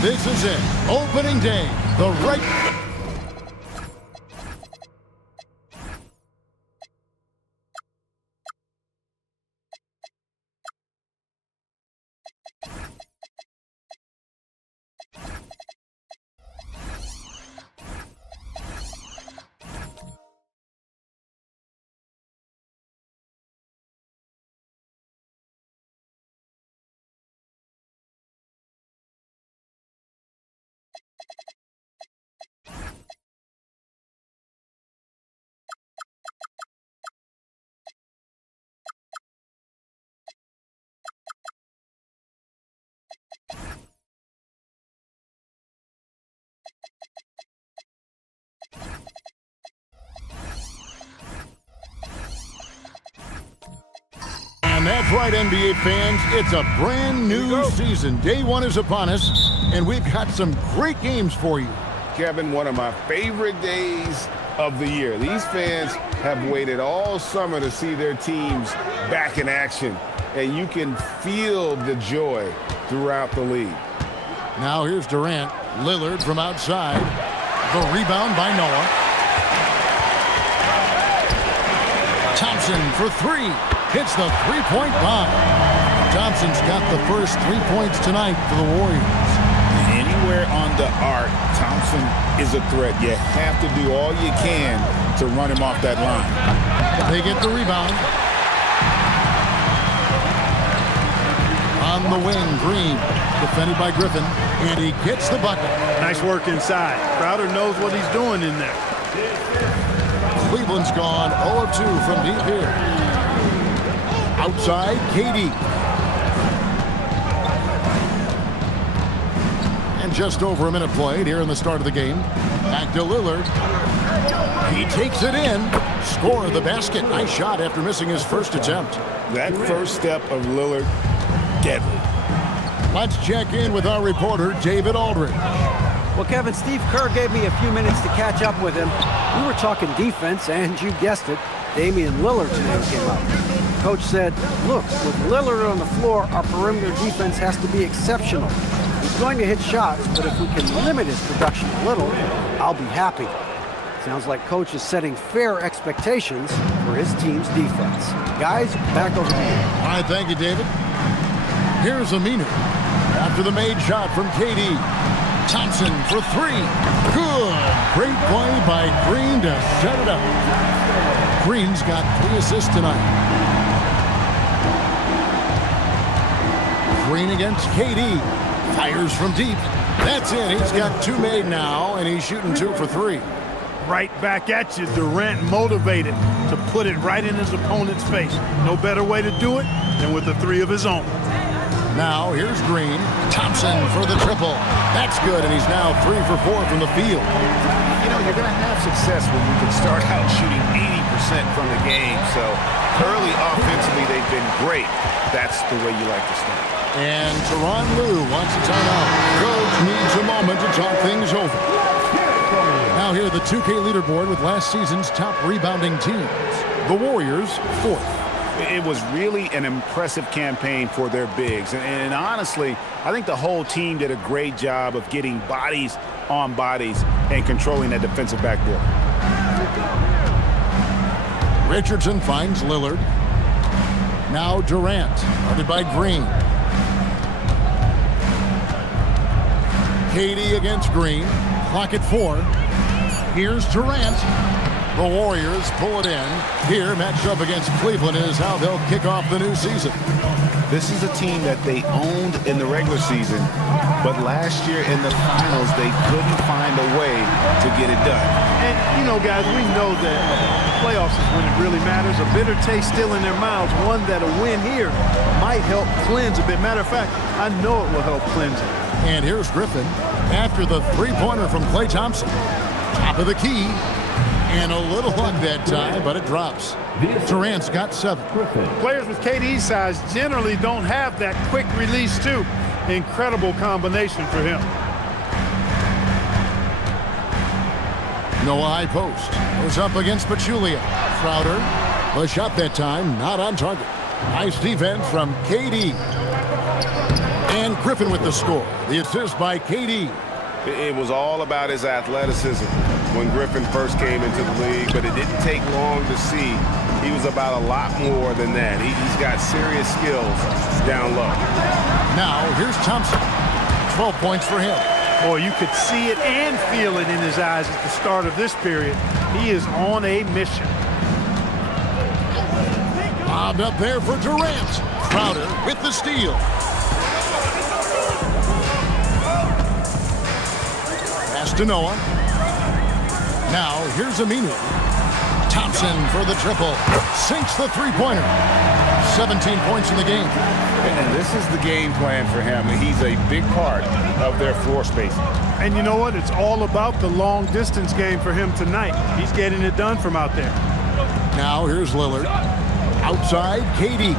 This is it. Opening day. The right... And that's right, NBA fans. It's a brand new season. Day one is upon us, and we've got some great games for you. Kevin, one of my favorite days of the year. These fans have waited all summer to see their teams back in action, and you can feel the joy throughout the league. Now here's Durant. Lillard from outside. The rebound by Noah. Thompson for three. Hits the three-point bomb. Thompson's got the first 3 points tonight for the Warriors. Anywhere on the arc, Thompson is a threat. You have to do all you can to run him off that line. They get the rebound. On the wing, Green, defended by Griffin, and he gets the bucket. Nice work inside. Crowder knows what he's doing in there. Cleveland's gone 0 of 2 from deep here. Outside, KD. And just over a minute played here in the start of the game. Back to Lillard. He takes it in. Score the basket. Nice shot after missing his first attempt. That first step of Lillard, deadly. Let's check in with our reporter, David Aldridge. Well, Kevin, Steve Kerr gave me a few minutes to catch up with him. We were talking defense, and you guessed it, Damian Lillard's name came up. Coach said, look, with Lillard on the floor, our perimeter defense has to be exceptional. He's going to hit shots, but if we can limit his production a little, I'll be happy. Sounds like Coach is setting fair expectations for his team's defense. Guys, back over to you. All right, thank you, David. Here's Aminu. After the made shot from KD. Thompson for three. Good. Great play by Green to set it up. Green's got 3 assists tonight. Green against KD. Fires from deep. That's it. He's got 2 made now, and he's shooting 2 for 3. Right back at you. Durant motivated to put it right in his opponent's face. No better way to do it than with a 3 of his own. Now here's Green. Thompson for the triple. That's good, and he's now 3 for 4 from the field. You know, you're going to have success when you can start out shooting 80% from the game. So early offensively, they've been great. That's the way you like to start. And Tyronn Lue wants a timeout. Coach needs a moment to talk things over. Now here the 2K leaderboard with last season's top rebounding teams. The Warriors, 4th. It was really an impressive campaign for their bigs. And honestly, I think the whole team did a great job of getting bodies on bodies and controlling that defensive backboard. Now Durant, guarded by Green. KD against Green. Clock at 4. Here's Durant. The Warriors pull it in. Here, matched up against Cleveland, is how they'll kick off the new season. This is a team that they owned in the regular season, but last year in the finals, they couldn't find a way to get it done. And, you know, guys, we know that playoffs is when it really matters. A bitter taste still in their mouths. One that a win here might help cleanse a bit. Matter of fact, I know it will help cleanse it. And here's Griffin after the three-pointer from Klay Thompson. Top of the key. And a little luck that time, but it drops. Durant's got 7. Players with KD's size generally don't have that quick release, too. Incredible combination for him. Noah high post. Goes up against Pachulia. Crowder. The shot that time, not on target. Nice defense from KD. And Griffin with the score. The assist by KD. It was all about his athleticism when Griffin first came into the league, but it didn't take long to see he was about a lot more than that. He's got serious skills down low. Now, here's Thompson. 12 points for him. Boy, you could see it and feel it in his eyes at the start of this period. He is on a mission. Bobbed up there for Durant. Crowder with the steal. Pass to Noah. Now, here's Aminu. Thompson for the triple. Sinks the three-pointer. 17 points in the game. And this is the game plan for him. He's a big part of their floor spacing. And you know what? It's all about the long-distance game for him tonight. He's getting it done from out there. Now, here's Lillard. Outside, KD.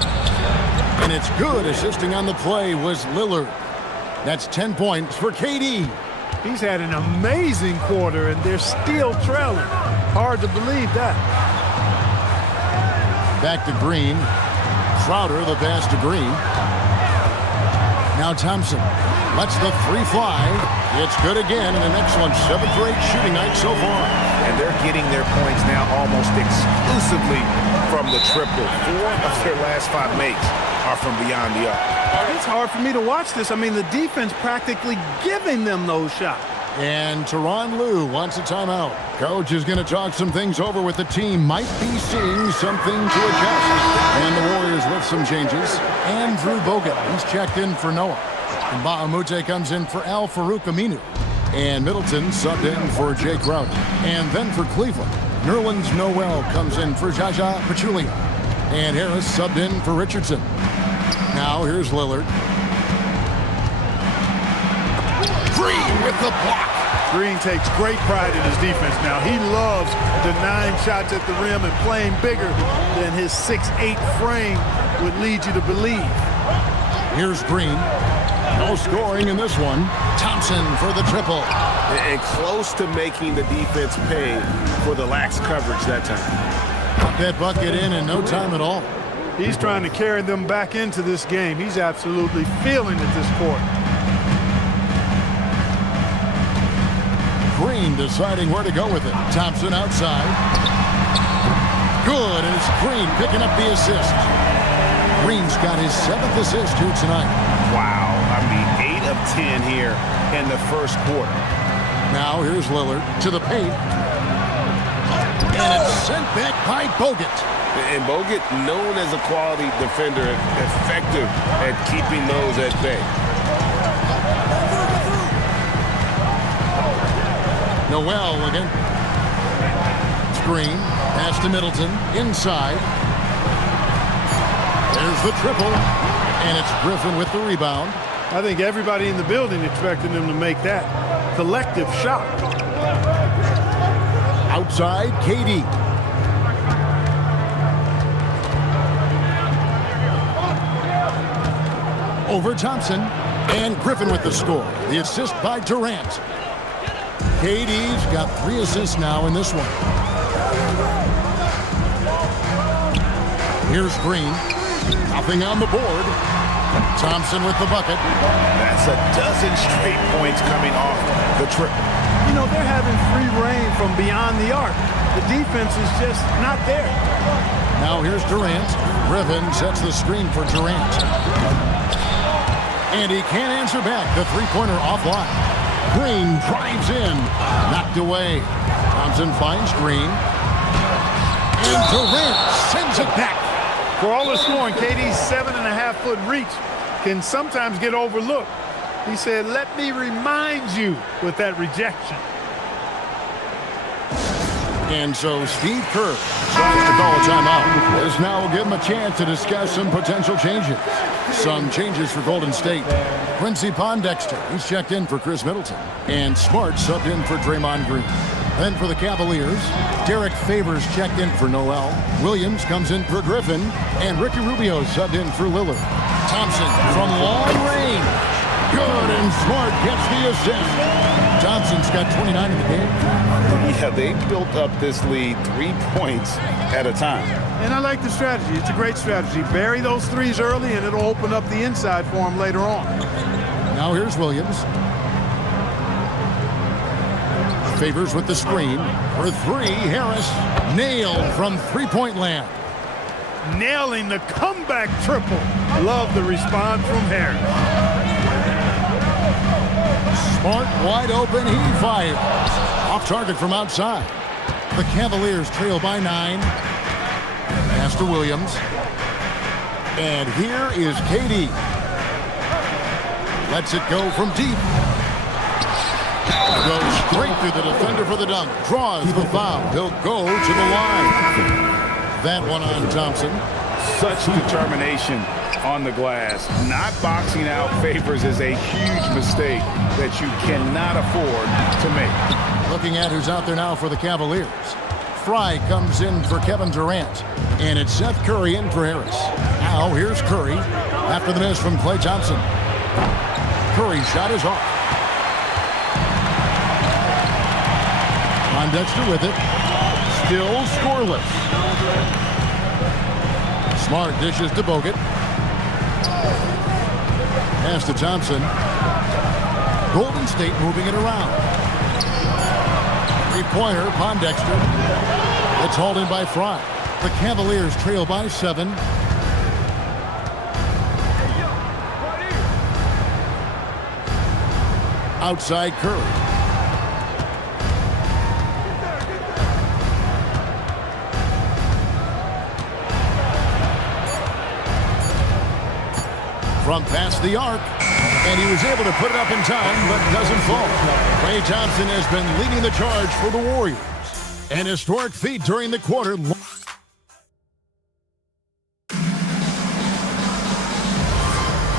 And it's good. Assisting on the play was Lillard. That's 10 points for KD. He's had an amazing quarter, and they're still trailing. Hard to believe that. Back to Green. Crowder, the pass to Green. Now Thompson lets the 3 fly. It's good again, and an excellent 7 for 8 shooting night so far. And they're getting their points now almost exclusively from the triple. 4 of their last 5 makes are from beyond the arc. It's hard for me to watch this. I mean, the defense practically giving them those shots. And Tyronn Lue wants a timeout. Coach is going to talk some things over with the team. Might be seeing something to adjust. And the Warriors with some changes. Andrew Bogut, he's checked in for Noah. And Bahamute comes in for Al-Farouq Aminu. And Middleton subbed in for Jay Crowder. And then for Cleveland, Nerlens Noel comes in for Jaja Pachulia. And Harris subbed in for Richardson. Now here's Lillard. Green with the block. Green takes great pride in his defense now. He loves denying shots at the rim and playing bigger than his 6'8" frame would lead you to believe. Here's Green. No scoring in this one. Thompson for the triple. And close to making the defense pay for the lax coverage that time. Got that bucket in no time at all. He's trying to carry them back into this game. He's absolutely feeling it this quarter. Green deciding where to go with it. Thompson outside. Good, and it's Green picking up the assist. Green's got his 7th assist here tonight. Wow, I mean 8 of 10 here in the first quarter. Now here's Lillard to the paint. And it's sent back by Bogut. And Bogut, known as a quality defender, effective at keeping those at bay. Noel again. Screen. Pass to Middleton. Inside. There's the triple. And it's Griffin with the rebound. I think everybody in the building expected him to make that collective shot. Outside, KD. Over Thompson. And Griffin with the score. The assist by Durant. KD's got 3 assists now in this one. Here's Green. Nothing on the board. Thompson with the bucket. That's a dozen straight points coming off the triple. You know, they're having free reign from beyond the arc. The defense is just not there. Now here's Durant. Griffin sets the screen for Durant. And he can't answer back. The three-pointer offline. Green drives in. Knocked away. Thompson finds Green. And Durant sends it back. For all the scoring, KD's 7.5-foot reach can sometimes get overlooked. He said, let me remind you with that rejection. And so Steve Kerr decides to call a timeout. This now will give him a chance to discuss some potential changes. Some changes for Golden State. Quincy Pondexter, he's checked in for Chris Middleton. And Smart subbed in for Draymond Green. Then for the Cavaliers, Derek Favors checked in for Noel. Williams comes in for Griffin. And Ricky Rubio subbed in for Lillard. Thompson from long range. Good, and Smart gets the assist. Thompson's got 29 in the game. Yeah, they built up this lead 3 points at a time. And I like the strategy. It's a great strategy. Bury those threes early, and it'll open up the inside for him later on. Now here's Williams. Favors with the screen. For three, Harris nailed from three-point land. Nailing the comeback triple. Love the response from Harris. Smart wide open, he fires. Off target from outside. The Cavaliers trail by 9. Pass to Williams. And here is KD. Lets it go from deep. Goes straight through the defender for the dunk. Draws the foul. He'll go to the line. That one on Thompson. Such determination on the glass. Not boxing out Favors is a huge mistake that you cannot afford to make. Looking at who's out there now for the Cavaliers. Fry comes in for Kevin Durant. And it's Seth Curry in for Harris. Now here's Curry after the miss from Klay Thompson. Curry's shot is off. Pondexter with it. Still scoreless. Smart dishes to Bogut. Pass to Thompson. Golden State moving it around. Three-pointer, Pondexter. It's hauled in by Fry. The Cavaliers trail by 7. Outside Curry. From past the arc, and he was able to put it up in time, but doesn't fall. Klay Thompson has been leading the charge for the Warriors. An historic feat during the quarter.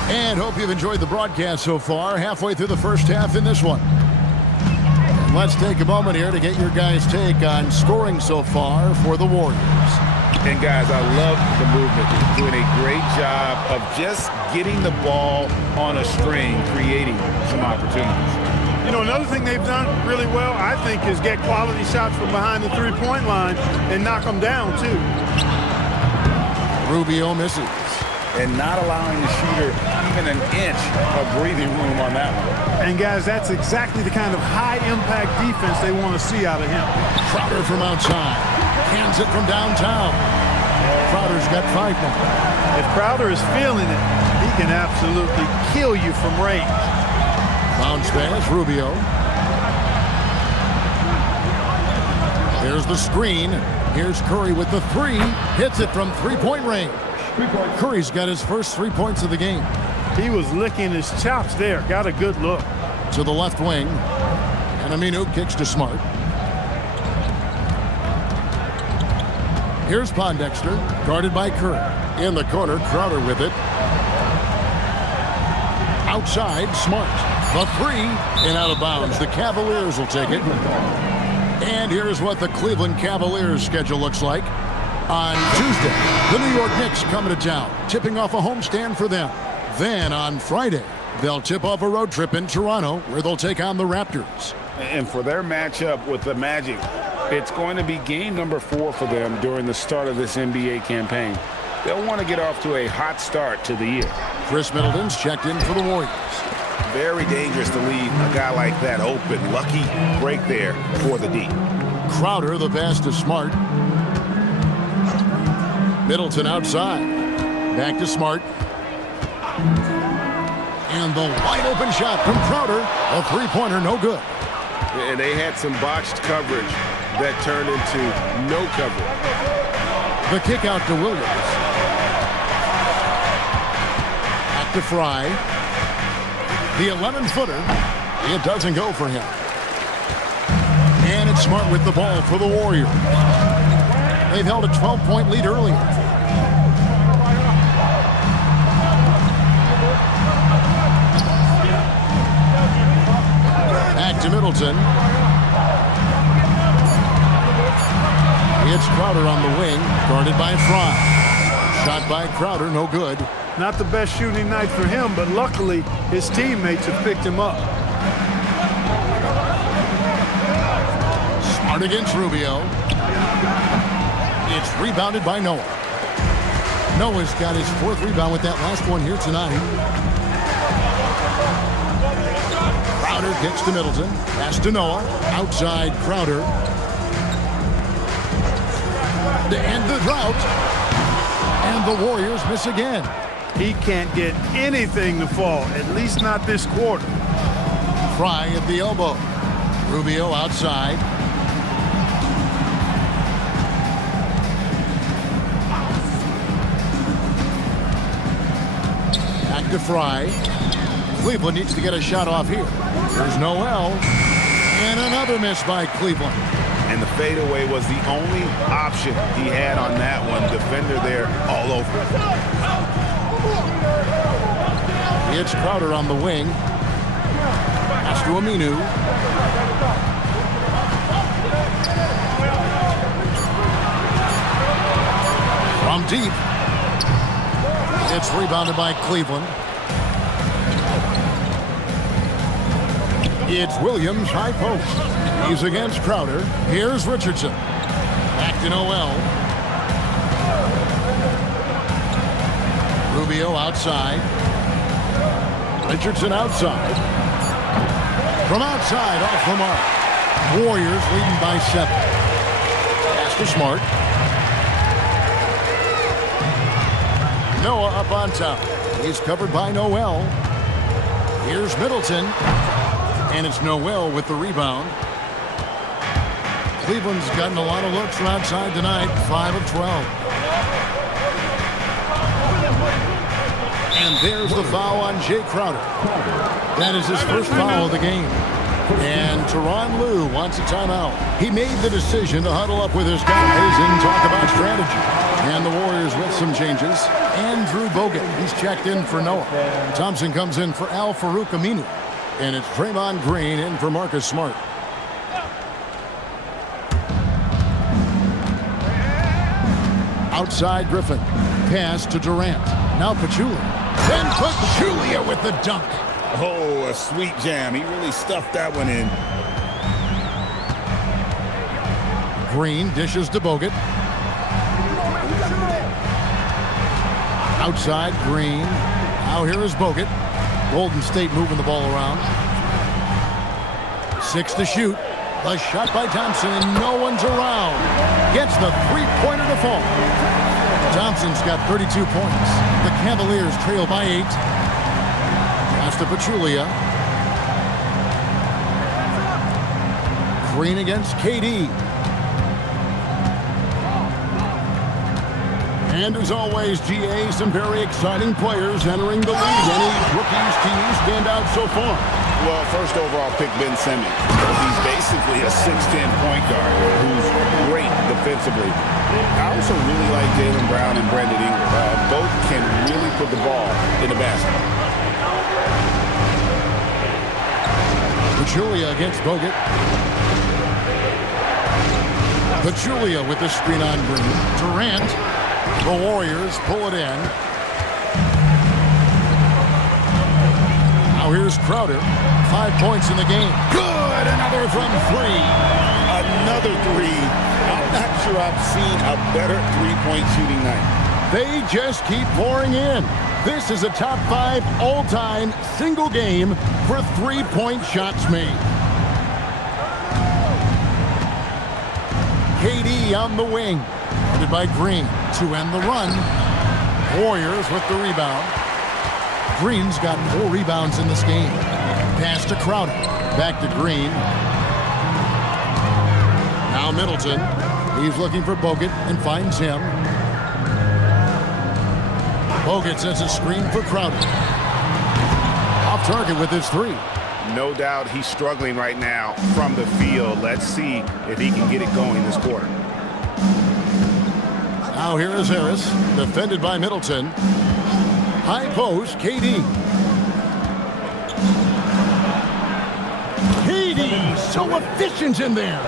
And hope you've enjoyed the broadcast so far. Halfway through the first half in this one. And let's take a moment here to get your guys' take on scoring so far for the Warriors. And guys, I love the movement. Doing a great job of just getting the ball on a string, creating some opportunities. You know, another thing they've done really well, I think, is get quality shots from behind the three-point line and knock them down, too. Rubio misses. And not allowing the shooter even an inch of breathing room on that one. And, guys, that's exactly the kind of high-impact defense they want to see out of him. Crowder from outside. Hands it from downtown. Crowder's got 5 now. If Crowder is feeling it, he can absolutely kill you from range. Bounce pass, Rubio. Here's the screen. Here's Curry with the 3. Hits it from three-point range. Curry's got his first 3 points of the game. He was licking his chops there. Got a good look. To the left wing. And Aminu kicks to Smart. Here's Pondexter, guarded by Curry. In the corner, Crowder with it. Outside, Smart. The 3 and out of bounds. The Cavaliers will take it. And here's what the Cleveland Cavaliers schedule looks like. On Tuesday, the New York Knicks coming to town, tipping off a homestand for them. Then on Friday, they'll tip off a road trip in Toronto where they'll take on the Raptors. And for their matchup with the Magic, it's going to be game number 4 for them during the start of this NBA campaign. They'll want to get off to a hot start to the year. Chris Middleton's checked in for the Warriors. Very dangerous to leave a guy like that open. Lucky break there for the D. Crowder, the pass to Smart. Middleton outside. Back to Smart. And the wide open shot from Crowder. A three-pointer, no good. And they had some botched coverage that turned into no coverage. The kick out to Williams. Back to Fry. The 11-footer. It doesn't go for him. And it's Smart with the ball for the Warriors. They've held a 12-point lead earlier. Back to Middleton. It's Crowder on the wing, guarded by Fry. Shot by Crowder, no good. Not the best shooting night for him, but luckily his teammates have picked him up. Smart against Rubio. It's rebounded by Noah. Noah's got his fourth rebound with that last one here tonight. Crowder gets to Middleton. Pass to Noah. Outside Crowder. To end the drought. And the Warriors miss again. He can't get anything to fall, at least not this quarter. Fry at the elbow. Rubio outside. Back to Fry. Cleveland needs to get a shot off here. There's Noel. And another miss by Cleveland. And the fadeaway was the only option he had on that one. Defender there all over. It's Crowder on the wing. Pass to Aminu. From deep. It's rebounded by Cleveland. It's Williams, high post. He's against Crowder. Here's Richardson. Back to Noel. Rubio outside. Richardson outside. From outside, off the mark. Warriors leading by 7. Pass to Smart. Noah up on top. He's covered by Noel. Here's Middleton. And it's Noel with the rebound. Cleveland's gotten a lot of looks from outside tonight. 5 of 12. And there's the foul on Jay Crowder. That is his first foul of the game. And Tyronn Lue wants a timeout. He made the decision to huddle up with his guys and talk about strategy. And the Warriors with some changes. Andrew Bogut, he's checked in for Noah. Thompson comes in for Al-Farouq Aminu. And it's Draymond Green in for Marcus Smart. Outside Griffin. Pass to Durant. Now Pachulia. Then Pachulia with the dunk. Oh, a sweet jam. He really stuffed that one in. Green dishes to Bogut. Outside Green. Now here is Bogut. Golden State moving the ball around. 6 to shoot. The shot by Thompson, and no one's around. Gets the three-pointer to fall. Thompson's got 32 points. The Cavaliers trail by 8. Pass to Pachulia. Green against KD. And as always, GA, some very exciting players entering the league. Any rookies to you stand out so far? Well, first overall pick, Ben Simmons. He's basically a 6'10" point guard who's great defensively. I also really like Jaylen Brown and Brandon Ingram. Both can really put the ball in the basket. Pachulia against Bogut. Pachulia with the screen on Green. Durant. The Warriors pull it in. Now here's Crowder. 5 points in the game. Good! Another from 3. Another 3. I'm not sure I've seen a better three-point shooting night. They just keep pouring in. This is a top 5 all-time single game for three-point shots made. KD on the wing. Guarded by Green to end the run. Warriors with the rebound. Green's got 4 rebounds in this game. Pass to Crowder. Back to Green. Now Middleton. He's looking for Bogut and finds him. Bogut sets a screen for Crowder. Off target with his 3. No doubt he's struggling right now from the field. Let's see if he can get it going this quarter. Now here is Harris, defended by Middleton. High post, KD. KD, so efficient in there.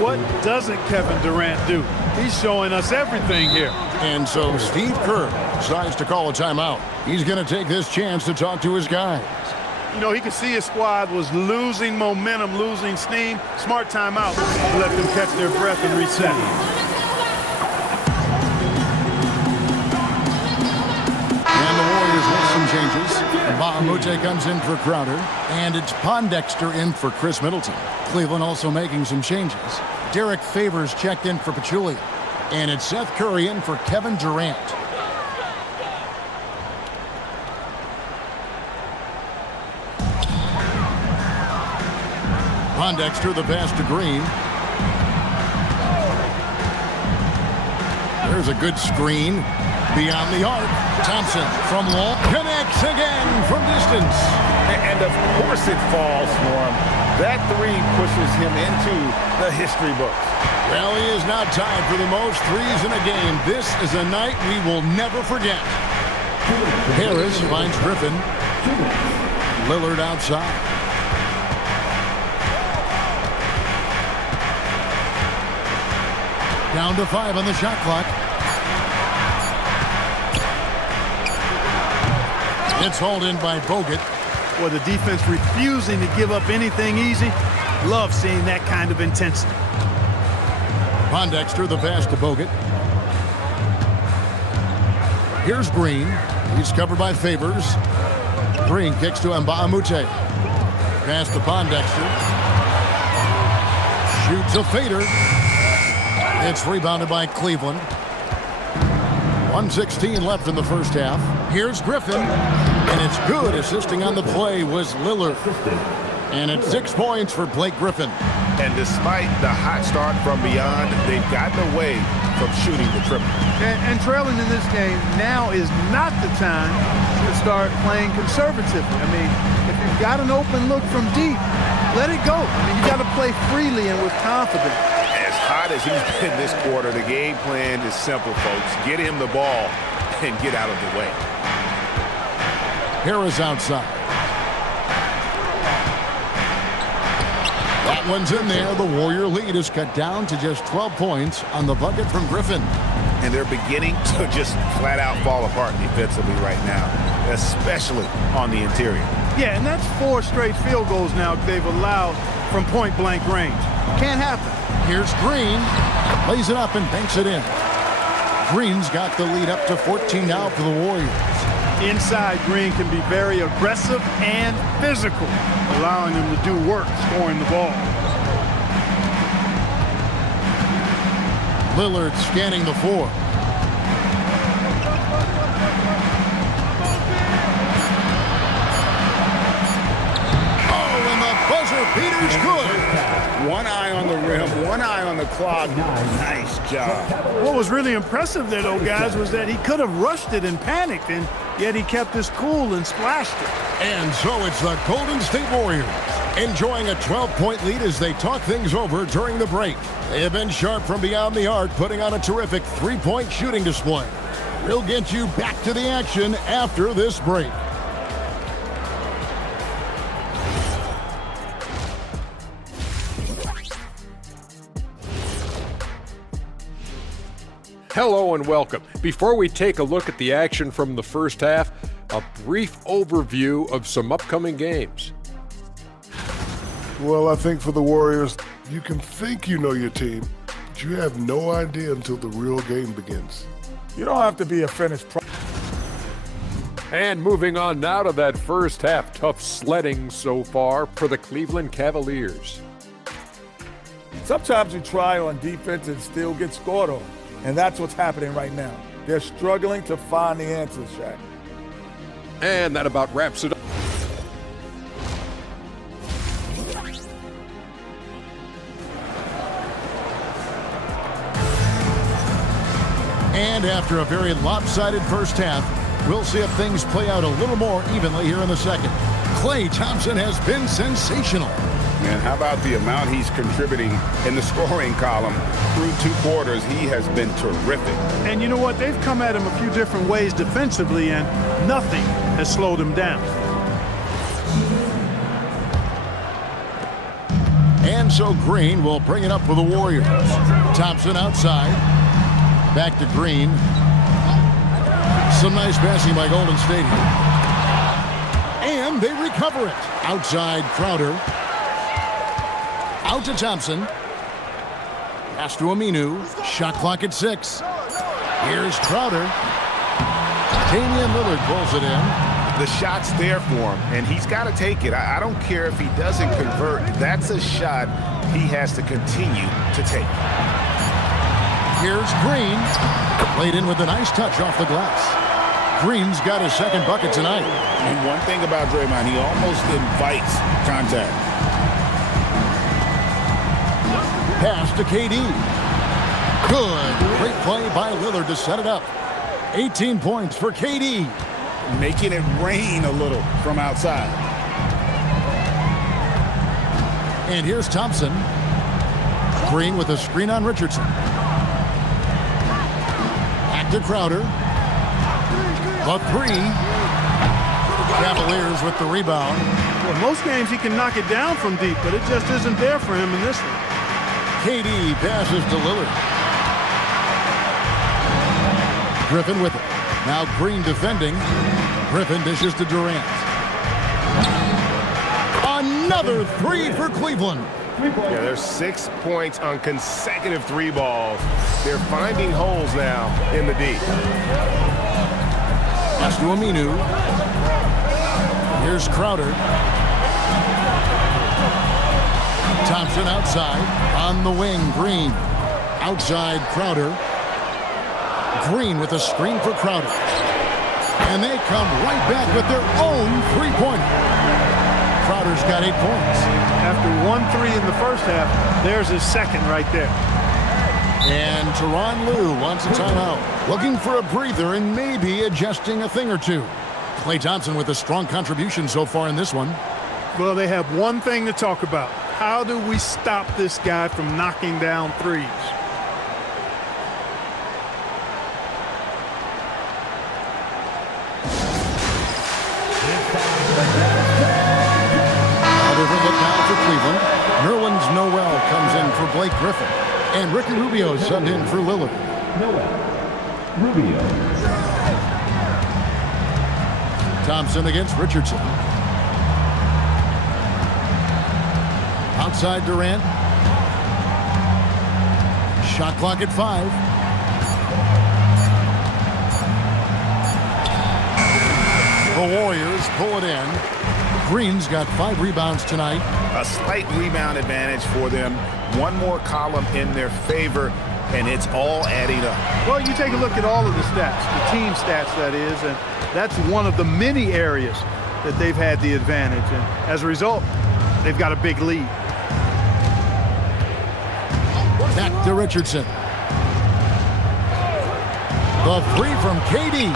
What doesn't Kevin Durant do? He's showing us everything here. And so Steve Kerr decides to call a timeout. He's going to take this chance to talk to his guys. You know, he could see his squad was losing momentum, losing steam. Smart timeout to let them catch their breath and reset. And the Warriors make some changes. Bahamute comes in for Crowder. And it's Pondexter in for Chris Middleton. Cleveland also making some changes. Derek Favors checked in for Pachulia. And it's Seth Curry in for Kevin Durant. Pondexter, the pass to Green. There's a good screen. Beyond the arc. Thompson from long. Connects again from distance. And of course it falls for him. That 3 pushes him into the history books. Well, he is now tied for the most threes in a game. This is a night we will never forget. Harris finds Griffin. Lillard outside. Down to 5 on the shot clock. It's hauled in by Bogut. Or the defense refusing to give up anything easy. Love seeing that kind of intensity. Pondexter, the pass to Bogut. Here's Green. He's covered by Favors. Green kicks to Mbaamute. Pass to Pondexter. Shoots a fader. It's rebounded by Cleveland. 1:16 left in the first half. Here's Griffin. And it's good. Assisting on the play was Lillard. And it's 6 points for Blake Griffin. And despite the hot start from beyond, they've gotten away from shooting the triple. And trailing in this game, now is not the time to start playing conservatively. I mean, if you've got an open look from deep, let it go. I mean, you got to play freely and with confidence. As hot as he's been this quarter, the game plan is simple, folks. Get him the ball and get out of the way. Harris outside. That one's in there. The Warrior lead is cut down to just 12 points on the bucket from Griffin. And they're beginning to just flat out fall apart defensively right now, especially on the interior. Yeah, and that's 4 straight field goals now they've allowed from point-blank range. Can't happen. Here's Green. Lays it up and banks it in. Green's got the lead up to 14 now for the Warriors. Inside, Green can be very aggressive and physical, allowing him to do work scoring the ball. Lillard scanning the floor. Oh, and the buzzer beater's good. One eye on the rim, one eye on the clock. Nice job. What was really impressive there, though, guys, was that he could have rushed it and panicked, and yet he kept his cool and splashed it. And so it's the Golden State Warriors enjoying a 12-point lead as they talk things over during the break. They have been sharp from beyond the arc, putting on a terrific 3-point shooting display. We'll get you back to the action after this break. Hello and welcome. Before we take a look at the action from the first half, a brief overview of some upcoming games. Well, I think for the Warriors, you can think you know your team, but you have no idea until the real game begins. You don't have to be a finished product. And moving on now to that first half, tough sledding so far for the Cleveland Cavaliers. Sometimes you try on defense and still get scored on. And that's what's happening right now. They're struggling to find the answers, Shaq. And that about wraps it up. And after a very lopsided first half, we'll see if things play out a little more evenly here in the second. Klay Thompson has been sensational. Man, how about the amount he's contributing in the scoring column through 2 quarters? He has been terrific. And you know what? They've come at him a few different ways defensively, and nothing has slowed him down. And so Green will bring it up for the Warriors. Thompson outside. Back to Green. Some nice passing by Golden State here. And they recover it. Outside Crowder. Out to Thompson. Pass to Aminu. Shot clock at 6. Here's Crowder. Damian Lillard pulls it in. The shot's there for him, and he's got to take it. I don't care if he doesn't convert. That's a shot he has to continue to take. Here's Green. Played in with a nice touch off the glass. Green's got his second bucket tonight. And one thing about Draymond, he almost invites contact. Pass to KD. Good. Great play by Lillard to set it up. 18 points for KD. Making it rain a little from outside. And here's Thompson. Green with a screen on Richardson. Back to Crowder. The 3. Cavaliers with the rebound. Well, most games he can knock it down from deep, but it just isn't there for him in this one. KD passes to Lillard. Griffin with it. Now Green defending. Griffin dishes to Durant. Another 3 for Cleveland. Yeah, there's 6 points on consecutive 3 balls. They're finding holes now in the D. Pass to Aminu. Here's Crowder. Thompson outside. On the wing, Green. Outside, Crowder. Green with a screen for Crowder. And they come right back with their own 3-pointer. Crowder's got 8 points. After 1-3 in the first half, there's his second right there. And Tyronn Lue wants a timeout. Looking for a breather and maybe adjusting a thing or two. Klay Thompson with a strong contribution so far in this one. Well, they have one thing to talk about. How do we stop this guy from knocking down threes? Cleveland. Nerlens Noel comes in for Blake Griffin. And Ricky Rubio subbed in for Lillard. Rubio. Thompson against Richardson. Outside Durant. Shot clock at 5. The Warriors pull it in. Green's got 5 rebounds tonight. A slight rebound advantage for them. One more column in their favor, and it's all adding up. Well, you take a look at all of the stats, the team stats, that is, and that's one of the many areas that they've had the advantage. And as a result, they've got a big lead. Back to Richardson. The 3 from KD.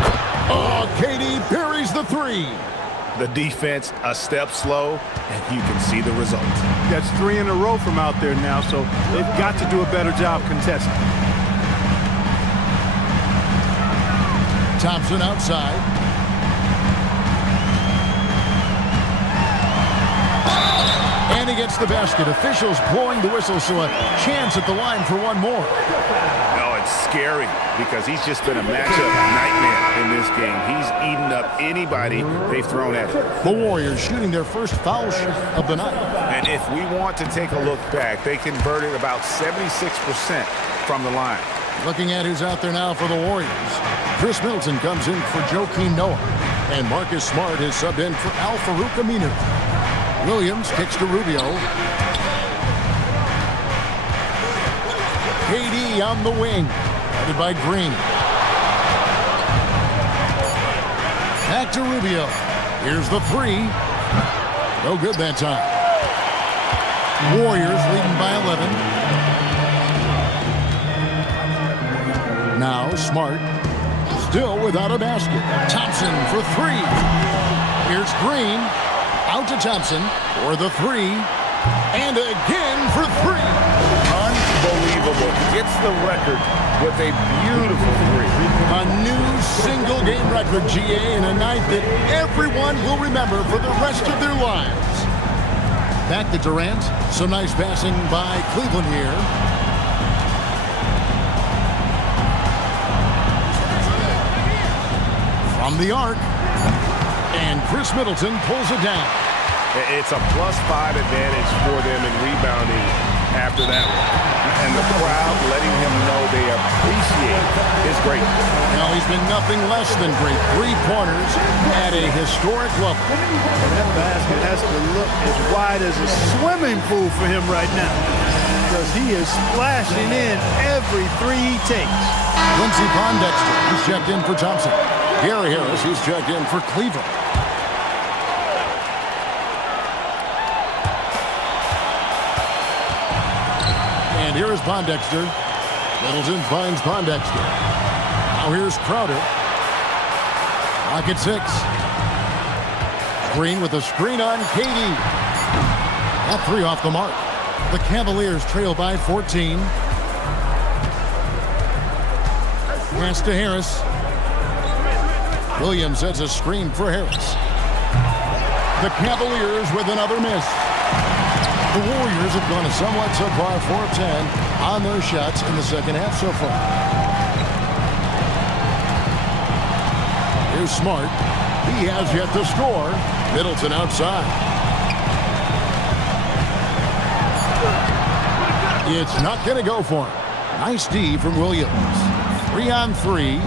Oh, KD buries the 3. The defense a step slow, and you can see the result. That's 3 in a row from out there now, so they've got to do a better job contesting. Thompson outside. And he gets the basket. Officials blowing the whistle, so a chance at the line for one more. No, it's scary because he's just been a matchup nightmare in this game. He's eaten up anybody they've thrown at him. The Warriors shooting their first foul shot of the night. And if we want to take a look back, they converted about 76% from the line. Looking at who's out there now for the Warriors. Chris Middleton comes in for Joakim Noah. And Marcus Smart is subbed in for Al-Farouq Aminu. Williams kicks to Rubio. KD on the wing, headed by Green. Back to Rubio. Here's the three. No good that time. Warriors leading by 11. Now Smart. Still without a basket. Thompson for three. Here's Green. Out to Thompson for the three. And again for three. Unbelievable. Gets the record with a beautiful three. A new single-game record, GA, in a night that everyone will remember for the rest of their lives. Back to Durant. Some nice passing by Cleveland here. From the arc. And Chris Middleton pulls it down. It's a +5 advantage for them in rebounding after that one. And the crowd letting him know they appreciate his greatness. Now he's been nothing less than great. 3 pointers at a historic level. That basket has to look as wide as a swimming pool for him right now, because he is splashing in every three he takes. Quincy Pondexter, he's checked in for Thompson. Gary Harris, he's checked in for Cleveland. And here is Pondexter. Middleton finds Pondexter. Now here's Crowder. Lock at 6. Green with a screen on KD. That three off the mark. The Cavaliers trail by 14. Pass to Harris. Williams sets a screen for Harris. The Cavaliers with another miss. The Warriors have gone a somewhat subpar 4 of 10 on their shots in the second half so far. Here's Smart. He has yet to score. Middleton outside. It's not going to go for him. Nice D from Williams. 3-on-3.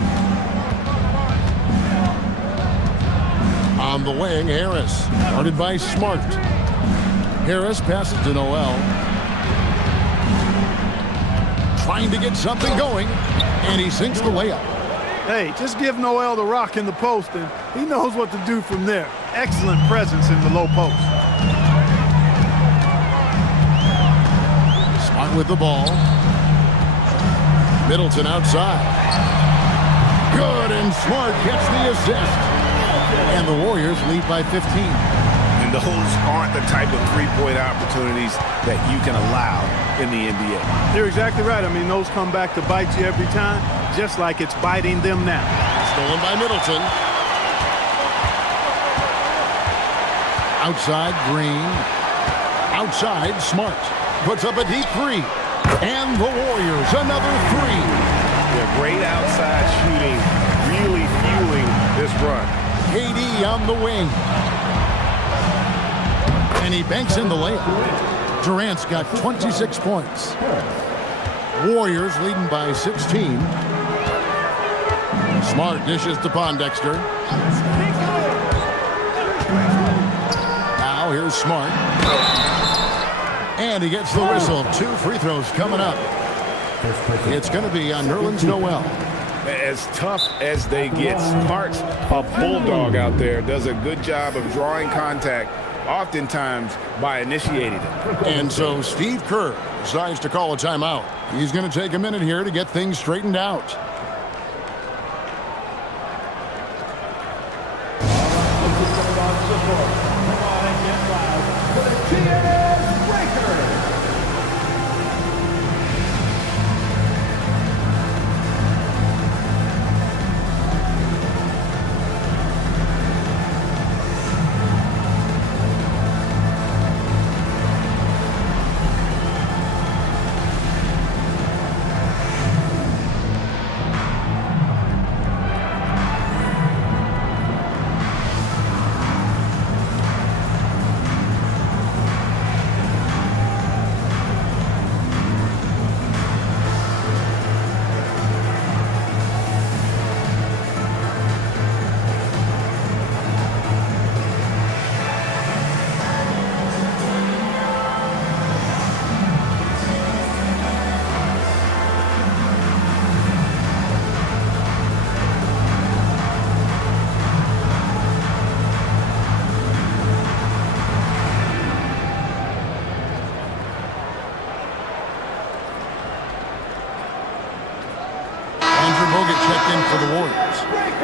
On the wing, Harris. Guarded by Smart. Harris passes to Noel. Trying to get something going, and he sinks the layup. Hey, just give Noel the rock in the post, and he knows what to do from there. Excellent presence in the low post. Smart with the ball. Middleton outside. Good, and Smart gets the assist. And the Warriors lead by 15. And those aren't the type of three-point opportunities that you can allow in the NBA. You're exactly right. I mean, those come back to bite you every time, just like it's biting them now. Stolen by Middleton. Outside, Green. Outside, Smart. Puts up a deep three. And the Warriors, another three. Yeah, great outside shooting, really fueling this run. KD on the wing. And he banks in the layup. Durant's got 26 points. Warriors leading by 16. Smart dishes to Pondexter. Now here's Smart. And he gets the whistle. 2 free throws coming up. It's going to be on Nerlens Noel. As tough as they get, Smart's a bulldog out there. Does a good job of drawing contact, oftentimes by initiating it. And so Steve Kerr decides to call a timeout. He's going to take a minute here to get things straightened out. Bogut checked in for the Warriors.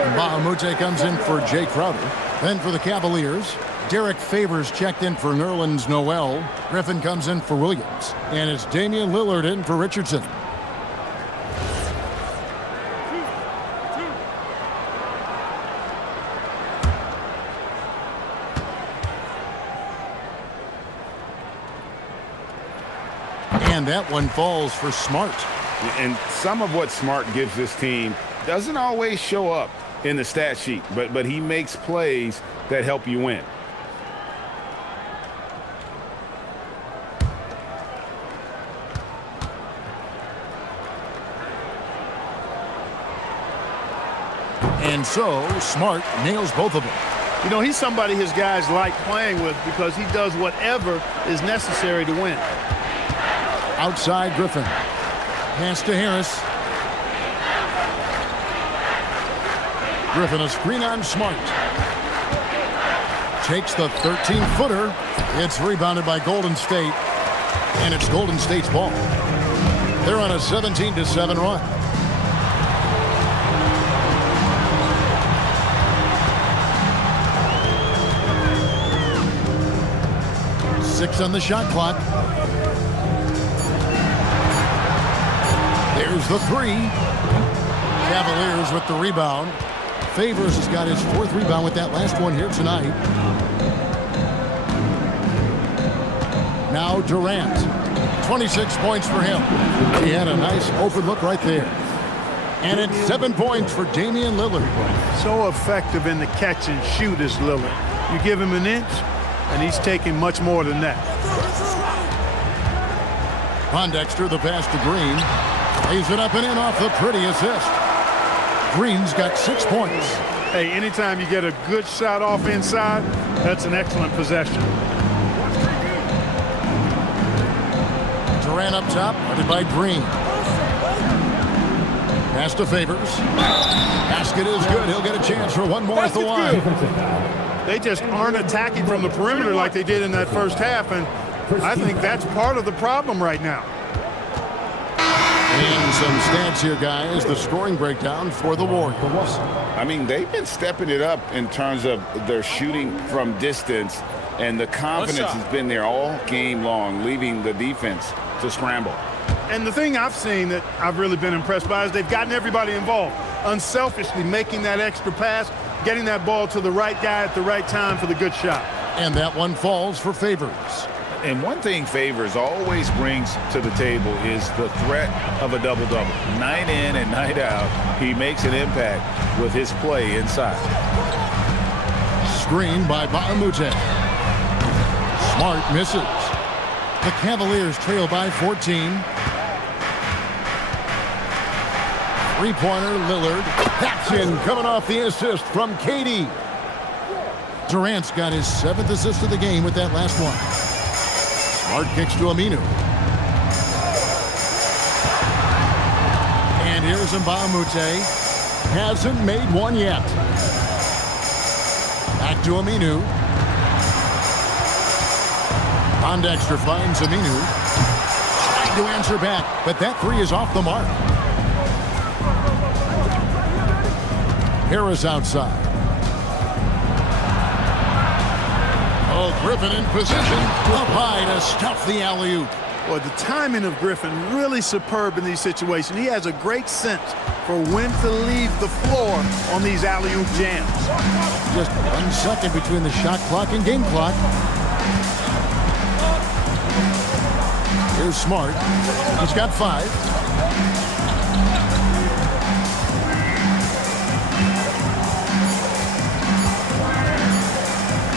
And Bahamute comes in for Jay Crowder. Then for the Cavaliers, Derek Favors checked in for Nerlens Noel. Griffin comes in for Williams. And it's Damian Lillard in for Richardson. And that one falls for Smart. And some of what Smart gives this team doesn't always show up in the stat sheet, but he makes plays that help you win. And so Smart nails both of them. You know, he's somebody his guys like playing with because he does whatever is necessary to win. Outside Griffin. Pass to Harris. Griffin a screen on Smart. Takes the 13-footer. It's rebounded by Golden State. And it's Golden State's ball. They're on a 17-7 run. Six on the shot clock. There's the three. Cavaliers with the rebound. Favors has got his fourth rebound with that last one here tonight. Now Durant. 26 points for him. He had a nice open look right there. And it's 7 points for Damian Lillard. So effective in the catch and shoot is Lillard. You give him an inch, and he's taking much more than that. Pondexter, the pass to Green. Lays it up and in off the pretty assist. Green's got 6 points. Hey, anytime you get a good shot off inside, that's an excellent possession. Durant up top, guarded by Green. Pass to Favors. Basket is good. He'll get a chance for one more at the line. They just aren't attacking from the perimeter like they did in that first half, and I think that's part of the problem right now. And some stats here, guys. The scoring breakdown for the Warriors. I mean, they've been stepping it up in terms of their shooting from distance, and the confidence has been there all game long, leaving the defense to scramble. And the thing I've seen that I've really been impressed by is they've gotten everybody involved, unselfishly making that extra pass, getting that ball to the right guy at the right time for the good shot. And that one falls for Favors. And one thing Favors always brings to the table is the threat of a double-double. Night in and night out, he makes an impact with his play inside. Screen by Bahamute. Smart misses. The Cavaliers trail by 14. Three-pointer, Lillard. That's in, coming off the assist from KD. Durant's got his 7th assist of the game with that last one. Smart kicks to Aminu. And here's Bahamute. Hasn't made one yet. Back to Aminu. Pondexter finds Aminu. Trying to answer back, but that three is off the mark. Harris outside. Oh, Griffin in position. Up high to stuff the alley-oop. Well, the timing of Griffin really superb in these situations. He has a great sense for when to leave the floor on these alley-oop jams. Just 1 second between the shot clock and game clock. Here's Smart. He's got 5.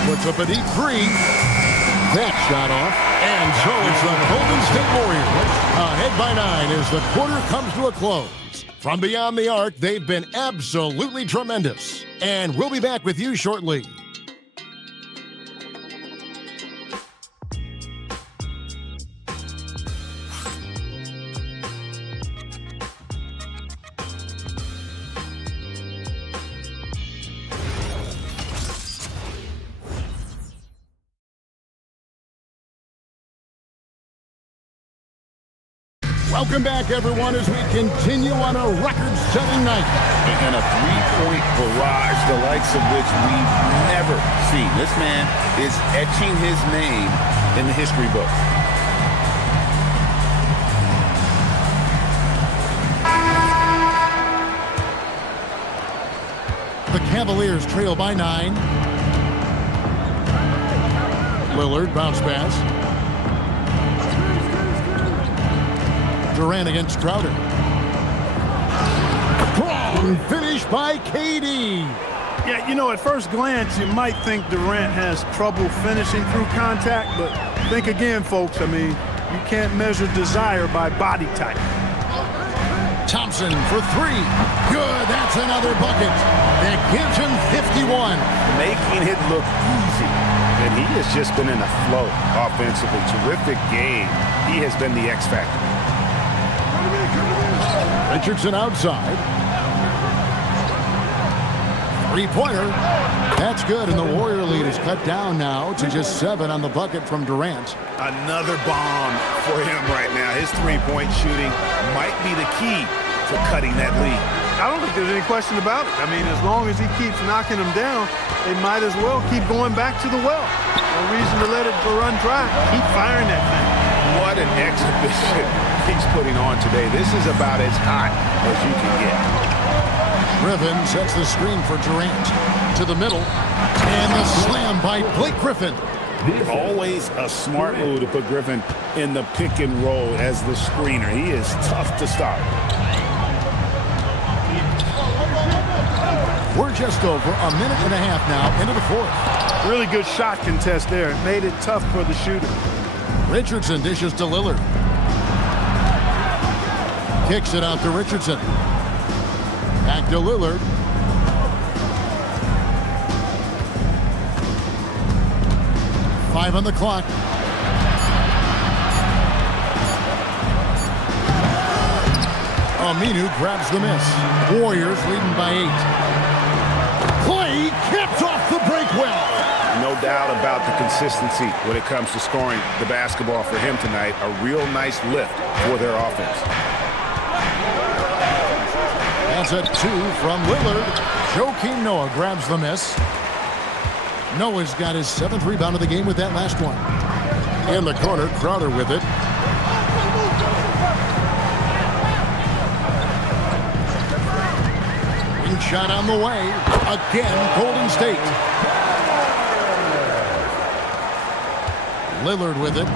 Puts up a deep three. That shot off. And so it's the Golden State Warriors ahead by 9 as the quarter comes to a close. From beyond the arc, they've been absolutely tremendous. And we'll be back with you shortly. Welcome back, everyone, as we continue on a record-setting night. And a three-point barrage, the likes of which we've never seen. This man is etching his name in the history books. The Cavaliers trail by 9. Lillard, bounce pass. Durant against Crowder. Strong finish by KD. Yeah, you know, at first glance, you might think Durant has trouble finishing through contact, but think again, folks. I mean, you can't measure desire by body type. Thompson for 3. Good, that's another bucket. That gives him 51. Making it look easy. And he has just been in a flow offensively. Terrific game. He has been the X factor. Richardson outside. Three-pointer. That's good, and the Warrior lead is cut down now to just 7 on the bucket from Durant. Another bomb for him right now. His three-point shooting might be the key to cutting that lead. I don't think there's any question about it. I mean, as long as he keeps knocking them down, they might as well keep going back to the well. No reason to let it run dry. Keep firing that thing. What an exhibition he's putting on today. This is about as hot as you can get. Griffin sets the screen for Durant. To the middle. And the slam by Blake Griffin. Always a smart move to put Griffin in the pick and roll as the screener. He is tough to stop. We're just over a minute and a half now into the fourth. Really good shot contest there. It made it tough for the shooter. Richardson dishes to Lillard. Kicks it out to Richardson. Back to Lillard. Five on the clock. Aminu grabs the miss. Warriors leading by 8. Clay caps off the break well. No doubt about the consistency when it comes to scoring the basketball for him tonight. A real nice lift for their offense. That's a 2 from Lillard. Joakim Noah grabs the miss. Noah's got his 7th rebound of the game with that last one. In the corner, Crowder with it. Shot on the way. Again, Golden State. Lillard with it.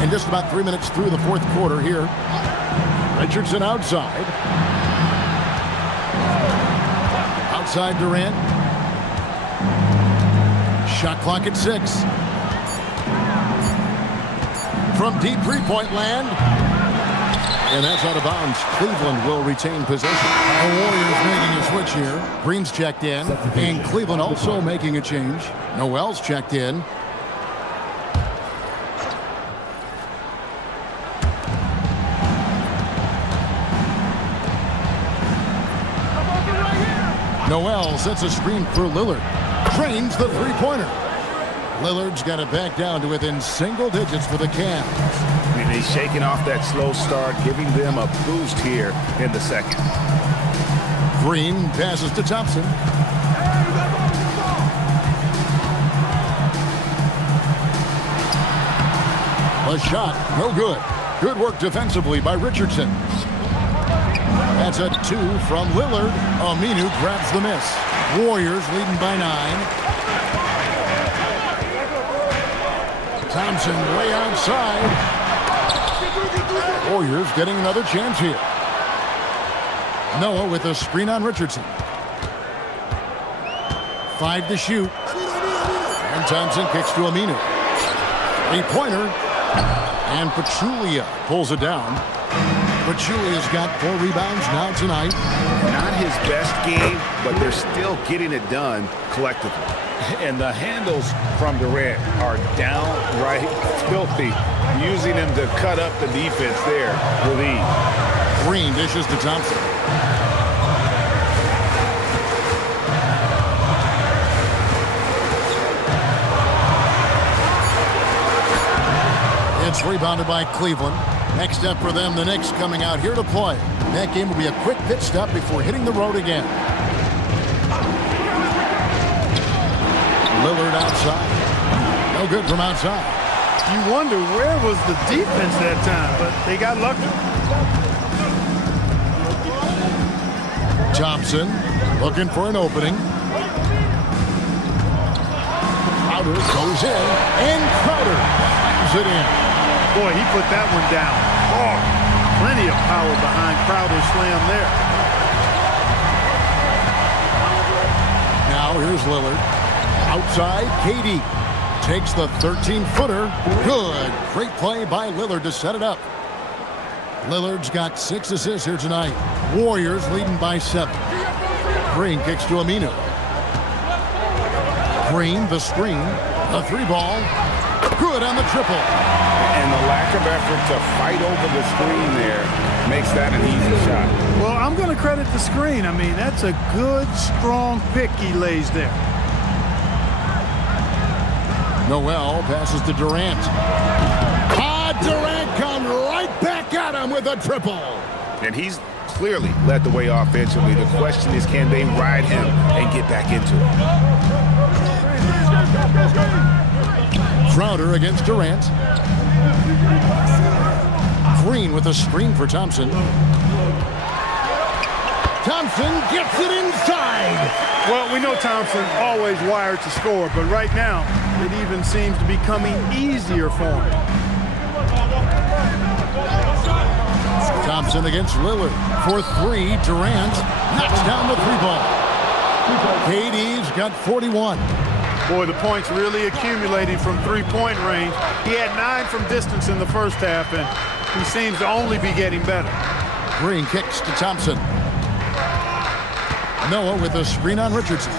And just about 3 minutes through the fourth quarter here. Richardson outside. Outside Durant. Shot clock at 6. From deep three-point land. And that's out of bounds. Cleveland will retain possession. The Warriors making a switch here. Green's checked in. And Cleveland also making a change. Noel's checked in. Noel sets a screen for Lillard. Trains the three-pointer. Lillard's got it back down to within single digits for the Cavs. And he's shaking off that slow start, giving them a boost here in the second. Green passes to Thompson. A shot, no good. Good work defensively by Richardson. That's a 2 from Lillard. Aminu grabs the miss. Warriors leading by 9. Thompson way outside. Warriors getting another chance here. Noah with a screen on Richardson. 5 to shoot. And Thompson kicks to Aminu. Three-pointer. And Pachulia pulls it down. Pachulia's got 4 rebounds now tonight. Not his best game, but they're still getting it done collectively. And the handles from Durant are downright filthy, using him to cut up the defense there with ease. Green dishes to Thompson. It's rebounded by Cleveland. Next up for them, the Knicks coming out here to play. That game will be a quick pit stop before hitting the road again. Lillard outside. No good from outside. You wonder where was the defense that time, but they got lucky. Thompson looking for an opening. Crowder goes in, and Crowder slams it in. Boy, he put that one down. Oh, plenty of power behind Crowder's slam there. Now here's Lillard. Outside, KD takes the 13-footer. Good. Great play by Lillard to set it up. Lillard's got 6 assists here tonight. Warriors leading by 7. Green kicks to Aminu. Green, the screen. The 3-ball. Good on the triple. And the lack of effort to fight over the screen there makes that an easy shot. Well, I'm going to credit the screen. I mean, that's a good, strong pick he lays there. Noel passes to Durant. Durant comes right back at him with a triple. And he's clearly led the way offensively. The question is, can they ride him and get back into it? Crowder against Durant. Green with a screen for Thompson. Thompson gets it inside. Well, we know Thompson always wired to score, but right now it even seems to be coming easier for him. Thompson against Lillard for 3. Durant knocks down the 3-ball. KD's got 41. Boy, the points really accumulating from three-point range. He had 9 from distance in the first half, and he seems to only be getting better. Green kicks to Thompson. Noah with a screen on Richardson.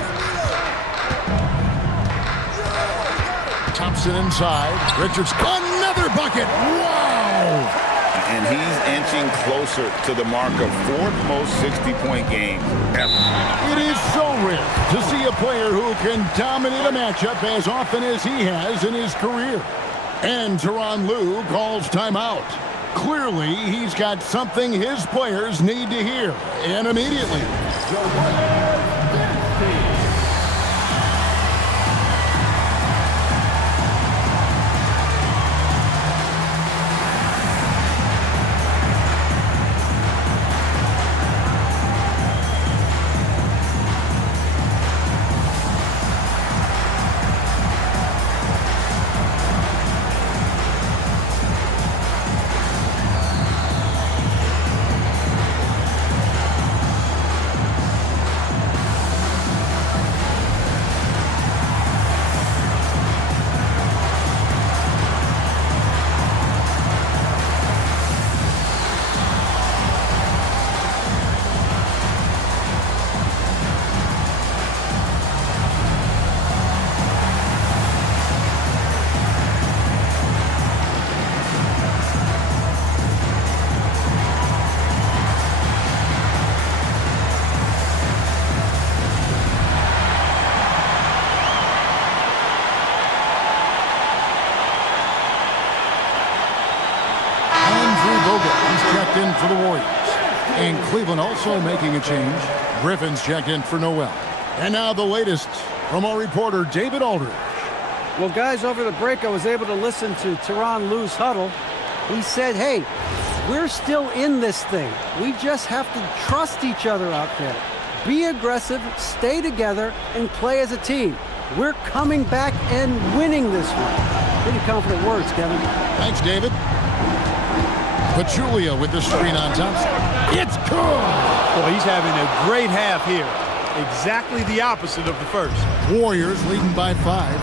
Thompson inside. Richardson, another bucket. Wow! And he's inching closer to the mark of 4th most 60-point game ever. It is so rare to see a player who can dominate a matchup as often as he has in his career. And Tyronn Lue calls timeout. Clearly, he's got something his players need to hear, and immediately. In for the Warriors. And Cleveland also making a change. Griffin's checked in for Noel. And now the latest from our reporter, David Aldridge. Well, guys, over the break, I was able to listen to Tyronn Lue's huddle. He said, hey, we're still in this thing. We just have to trust each other out there. Be aggressive, stay together, and play as a team. We're coming back and winning this one. Pretty confident words, Kevin. Thanks, David. Pachulia with the screen on Thompson. It's good! Well, he's having a great half here. Exactly the opposite of the first. Warriors leading by 5.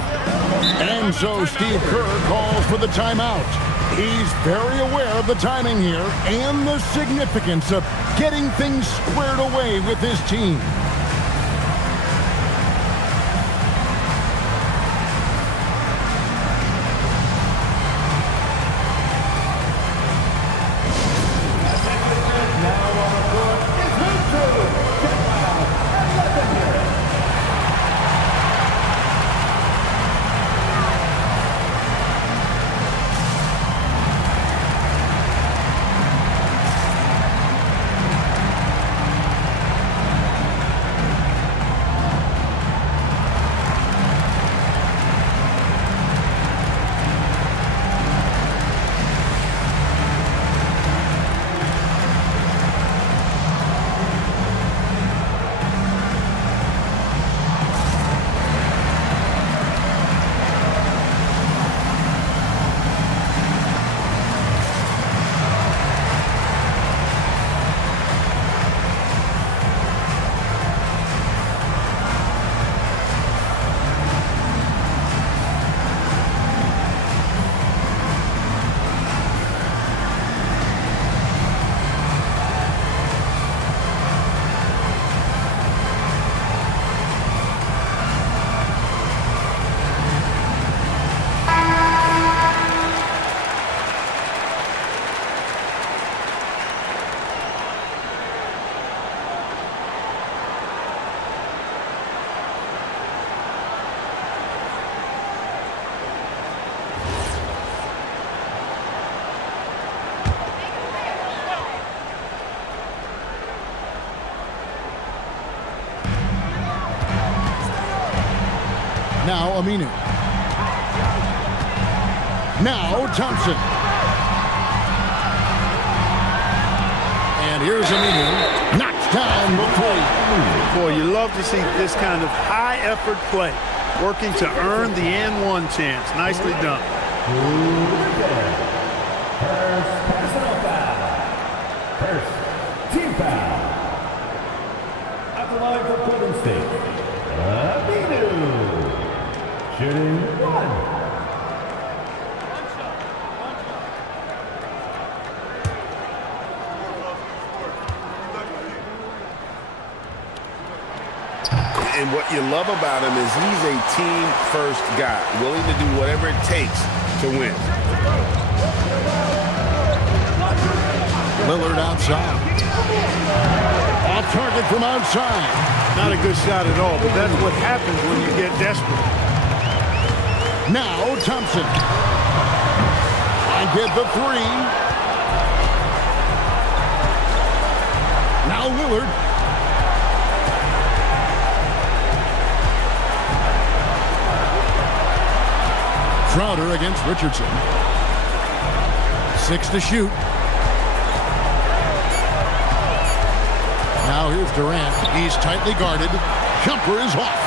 And so Steve Kerr calls for the timeout. He's very aware of the timing here and the significance of getting things squared away with his team. Now Aminu. Now Thompson. And here's Aminu. Knocks down the three. Boy, you love to see this kind of high-effort play, working to earn the and one chance. Nicely done. First team foul. At the line for Golden State, Aminu. Shooting one. And what you love about him is he's a team-first guy, willing to do whatever it takes to win. Lillard outside. Off target from outside. Not a good shot at all, but that's what happens when you get desperate. Now Thompson. And get the three. Now Lillard. Crowder against Richardson. 6 to shoot. Now here's Durant. He's tightly guarded. Jumper is off.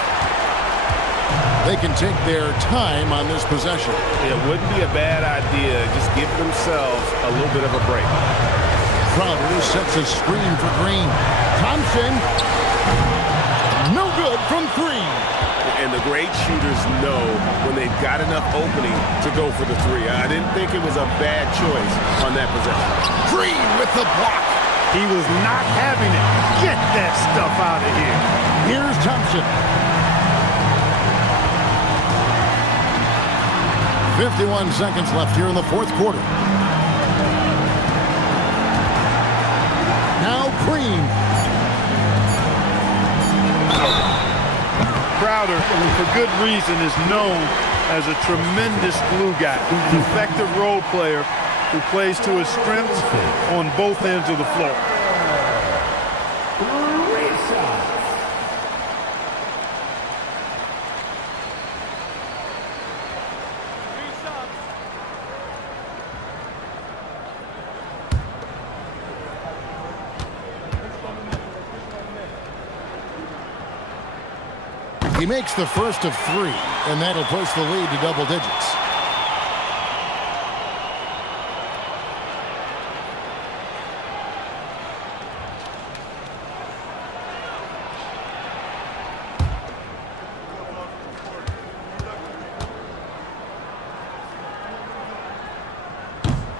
They can take their time on this possession. It wouldn't be a bad idea. Just give themselves a little bit of a break. Crowder sets a screen for Green. Thompson. No good from three. And the great shooters know when they've got enough opening to go for the three. I didn't think it was a bad choice on that possession. Green with the block. He was not having it. Get that stuff out of here. Here's Thompson. 51 seconds left here in the fourth quarter. Now Green. Crowder, for good reason, is known as a tremendous glue guy, an effective role player who plays to his strengths on both ends of the floor. He makes the first of three, and that'll push the lead to double digits.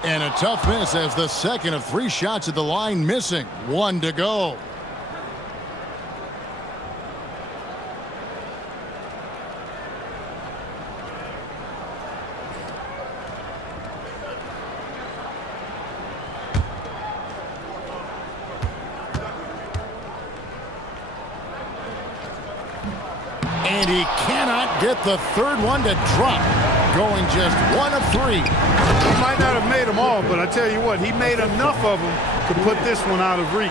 And a tough miss as the second of three shots at the line missing. 1 to go. And he cannot get the third one to drop. Going just 1 of 3. He might not have made them all, but I tell you what, he made enough of them to put this one out of reach.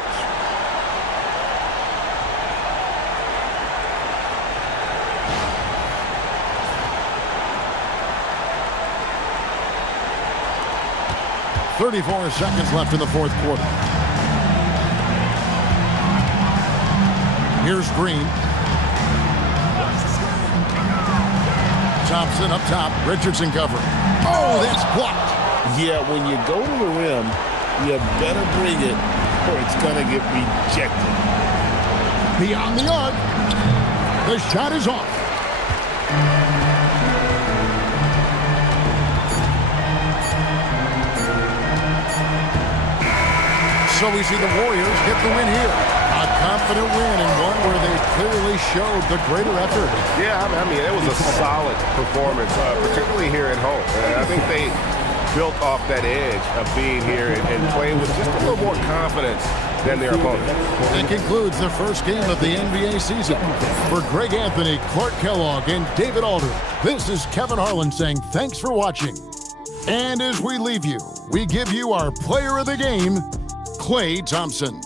.34 seconds left in the fourth quarter. Here's Green. Thompson up top. Richardson cover. Oh, that's blocked. Yeah, when you go to the rim, you better bring it or it's going to get rejected. Beyond the arc. The shot is off. So we see the Warriors get the win here. A confident win and one where they clearly showed the greater effort. Yeah, I mean, it was a solid performance, particularly here at home. I think they built off that edge of being here and playing with just a little more confidence than their opponent. That concludes the first game of the NBA season. For Greg Anthony, Clark Kellogg, and David Alder, this is Kevin Harlan saying thanks for watching. And as we leave you, we give you our player of the game, Klay Thompson.